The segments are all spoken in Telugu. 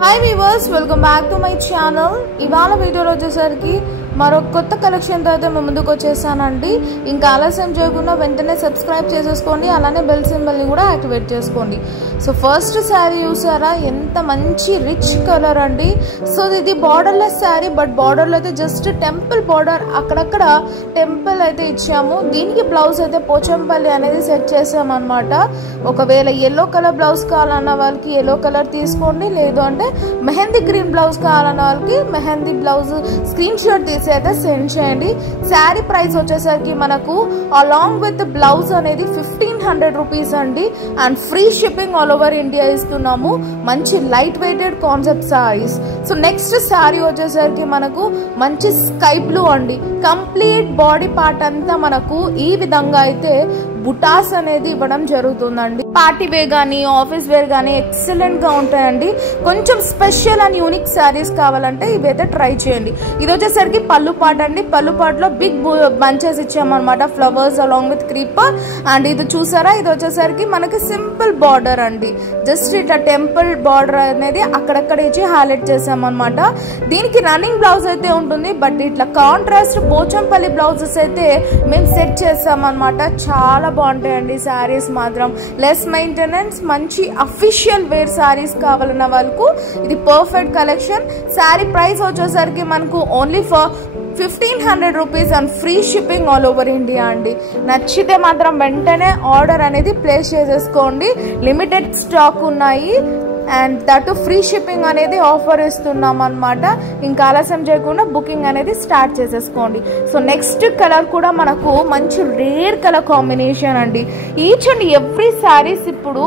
Hi viewers, welcome back to my channel. ఇవాళ వీడియోలో వచ్చేసరికి మరో కొత్త కలెక్షన్ తో అయితే ముందుకు వచ్చేసానండి. ఇంకా ఆలస్యం చేయకుండా వెంటనే సబ్స్క్రైబ్ చేసేసుకోండి, అలానే బెల్ సింబల్ ని కూడా యాక్టివేట్ చేసుకోండి. సో ఫస్ట్ సారీ చూసారా, ఎంత మంచి రిచ్ కలర్ అండి. సో ఇది బార్డర్లెస్ సారీ, బట్ బార్డర్ లో అయితే జస్ట్ టెంపుల్ బార్డర్ అక్కడక్కడ టెంపుల్ అయితే ఇచ్చాము. దీనికి బ్లౌజ్ అయితే పోచంపల్లి అనేది సెట్ చేసాం అన్నమాట. ఒకవేళ ఎల్లో కలర్ బ్లౌజ్ కావాలన్న వాళ్ళకి ఎల్లో కలర్ తీసుకోండి, లేదు అంటే మెహందీ గ్రీన్ బ్లౌజ్ కావాలన్న వాళ్ళకి మెహందీ బ్లౌజ్ స్క్రీన్ షాట్ తీసి అయితే సెండ్ చేయండి. శారీ ప్రైస్ వచ్చేసరికి మనకు అలాంగ్ విత్ బ్లౌజ్ అనేది 1500 రూపీస్ అండి. And free shipping all over India ఇస్తున్నాము. మంచి light weighted concept saris. So next sari వచ్చేసరికి మనకు మంచి స్కై బ్లూ అండి. కంప్లీట్ బాడీ పార్ట్ అంతా మనకు ఈ విధంగా అయితే బుటాస్ అనేది ఇవ్వడం జరుగుతుందండి. పార్టీ వేర్ కానీ ఆఫీస్ వేర్ కానీ ఎక్సలెంట్ గా ఉంటాయండి. కొంచెం స్పెషల్ అండ్ యూనిక్ సారీస్ కావాలంటే ఇవైతే ట్రై చేయండి. ఇది వచ్చేసరికి పళ్ళు పార్ట్ అండి. పళ్ళు పార్ట్ లో బిగ్ బంచెస్ ఇచ్చామన్నమాట, flowers along with creeper. And ఇది చూసారా, ఇది వచ్చేసరికి మనకి సింపుల్ బార్డర్ అండి. జస్ట్ ఇట్లా టెంపుల్ బార్డర్ అనేది అక్కడక్కడ ఇచ్చి హైలైట్ చేసామన్నమాట. దీనికి రన్నింగ్ బ్లౌజ్ అయితే ఉంటుంది, బట్ ఇట్లా కాంట్రాస్ట్ పోచంపల్లి బ్లౌజెస్ అయితే మేము సెట్ చేసామన్నమాట. చాలా బాగుంటాయండి సారీస్ మాత్రం. లెస్ మెయింటెనెన్స్, మంచి అఫీషియల్ వేర్ సారీస్ కావాలన్న వాళ్ళకు ఇది పర్ఫెక్ట్ కలెక్షన్. సారీ ప్రైస్ వచ్చేసరికి మనకు only for 1500 rupees and free shipping all over India అండి. నచ్చితే మాత్రం వెంటనే ఆర్డర్ అనేది ప్లేస్ చేసేసుకోండి. లిమిటెడ్ స్టాక్ ఉన్నాయి అండ్ దట్ ఫ్రీ షిప్పింగ్ అనేది ఆఫర్ ఇస్తున్నాం అనమాట. ఇంకా ఆలస్యం చేయకుండా బుకింగ్ అనేది స్టార్ట్ చేసేసుకోండి. సో నెక్స్ట్ కలర్ కూడా మనకు మంచి రేర్ కలర్ కాంబినేషన్ అండి. ఈచ్ అండ్ ఎవ్రీ శారీస్ ఇప్పుడు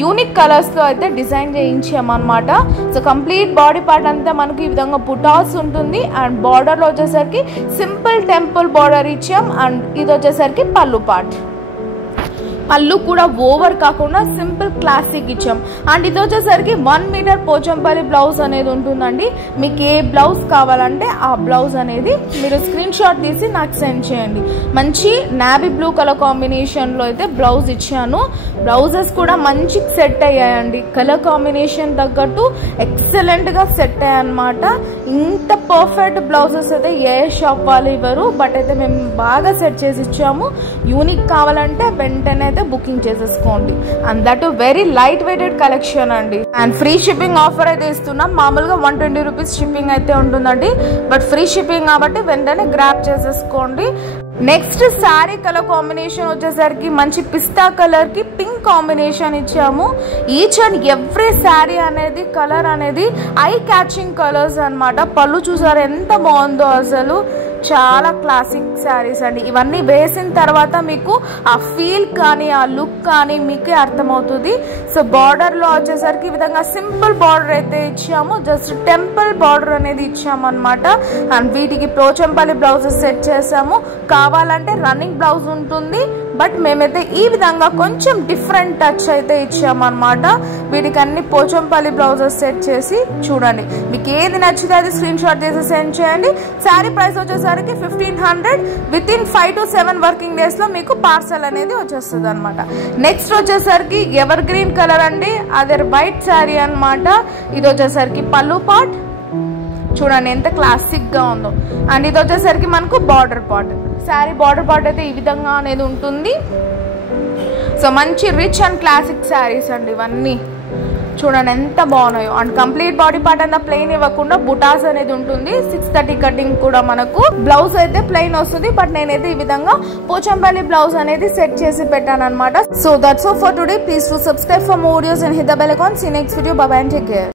యూనిక్ కలర్స్ లో అయితే డిజైన్ చేయించామన్నమాట. సో కంప్లీట్ బాడీ పార్ట్ అంతా మనకి ఈ విధంగా బుటాస్ ఉంటుంది. అండ్ బార్డర్ లో వచ్చేసరికి సింపుల్ టెంపుల్ బార్డర్ ఇచ్చాం. అండ్ ఇది వచ్చేసరికి పళ్ళు పార్ట్. పళ్ళు కూడా ఓవర్ కాకుండా సింపుల్ క్లాసిక్ ఇచ్చాం. అండ్ ఇది వచ్చేసరికి 1 మీటర్ పోచంపల్లి బ్లౌజ్ అనేది ఉంటుందండి. మీకు ఏ బ్లౌజ్ కావాలంటే ఆ బ్లౌజ్ అనేది మీరు స్క్రీన్ షాట్ తీసి నాకు సెండ్ చేయండి. మంచి నావీ బ్లూ కలర్ కాంబినేషన్ లో అయితే బ్లౌజ్ ఇచ్చాను. బ్లౌజెస్ కూడా మంచి సెట్ అయ్యాయండి. కలర్ కాంబినేషన్ తగ్గట్టు ఎక్సలెంట్ గా సెట్ అయ్యాయన్నమాట. ఇంత పర్ఫెక్ట్ బ్లౌజెస్ అయితే ఏ షాప్ వాళ్ళు ఇవ్వరు, బట్ అయితే మేము బాగా సెట్ చేసి ఇచ్చాము. యూనిక్ కావాలంటే వెంటనే అయితే బుకింగ్ చేసేసుకోండి. And that very light weighted collection అండి. అండ్ ఫ్రీ షిప్పింగ్ ఆఫర్ అయితే ఇస్తున్నాం. మామూలుగా 120 రూపీస్ షిప్పింగ్ అయితే ఉంటుందండి, బట్ ఫ్రీ షిప్పింగ్ కాబట్టి వెంటనే గ్రాప్ చేసేసుకోండి. నెక్స్ట్ శారీ కలర్ కాంబినేషన్ వచ్చేసరికి మంచి పిస్తా కలర్ కి పింక్ కాంబినేషన్ ఇచ్చాము. ఈచ్ అండ్ ఎవ్రీ శారీ అనేది కలర్ అనేది ఐ క్యాచింగ్ కలర్స్ అన్నమాట. పళ్ళు చూసారు ఎంత బాగుందో, అసలు చాలా క్లాసిక్ శారీస్ అండి. ఇవన్నీ వేసిన తర్వాత మీకు ఆ ఫీల్ కానీ ఆ లుక్ కానీ మీకే అర్థమవుతుంది. సో బార్డర్ లో వచ్చేసరికి ఈ విధంగా సింపుల్ బార్డర్ అయితే ఇచ్చాము. జస్ట్ టెంపుల్ బార్డర్ అనేది ఇచ్చాము అనమాట. అండ్ వీటికి పోచంపల్లి బ్లౌజెస్ సెట్ చేసాము. కావాలంటే రన్నింగ్ బ్లౌజ్ ఉంటుంది, బట్ మేమైతే ఈ విధంగా కొంచెం డిఫరెంట్ టచ్ అయితే ఇచ్చామన్నమాట. వీటికి అన్ని పోచంపల్లి బ్లౌజెస్ సెట్ చేసి చూడండి. మీకు ఏది నచ్చితే అది స్క్రీన్ షాట్ చేసి సెండ్ చేయండి. శారీ ప్రైస్ వచ్చేసరికి 1500. With in 5 to 7 working days లో మీకు పార్సల్ అనేది వచ్చేస్తుంది అనమాట. నెక్స్ట్ వచ్చేసరికి ఎవర్ గ్రీన్ కలర్ అండి. అదే వైట్ శారీ అనమాట. ఇది వచ్చేసరికి పళ్ళు పార్ట్ చూడండి ఎంత క్లాసిక్ గా ఉందో. అండ్ ఇది వచ్చేసరికి మనకు border part. Sari border part అయితే ఈ విధంగా అనేది ఉంటుంది. సో మంచి రిచ్ అండ్ క్లాసిక్ శారీస్ అండి ఇవన్నీ. చూడండి ఎంత బాగున్నాయో. అండ్ కంప్లీట్ బాడీ పార్ట్ అంతా ప్లెయిన్ ఇవ్వకుండా బుటాస్ అనేది ఉంటుంది. 630 కటింగ్ కూడా మనకు. బ్లౌజ్ అయితే ప్లెయిన్ వస్తుంది, బట్ నేనైతే ఈ విధంగా పోచంపల్లి బ్లౌజ్ అనేది సెట్ చేసి పెట్టాను అనమాట. So that's all for today. Please to subscribe for more videos and hit the bell icon. See next video. Bye bye and take care.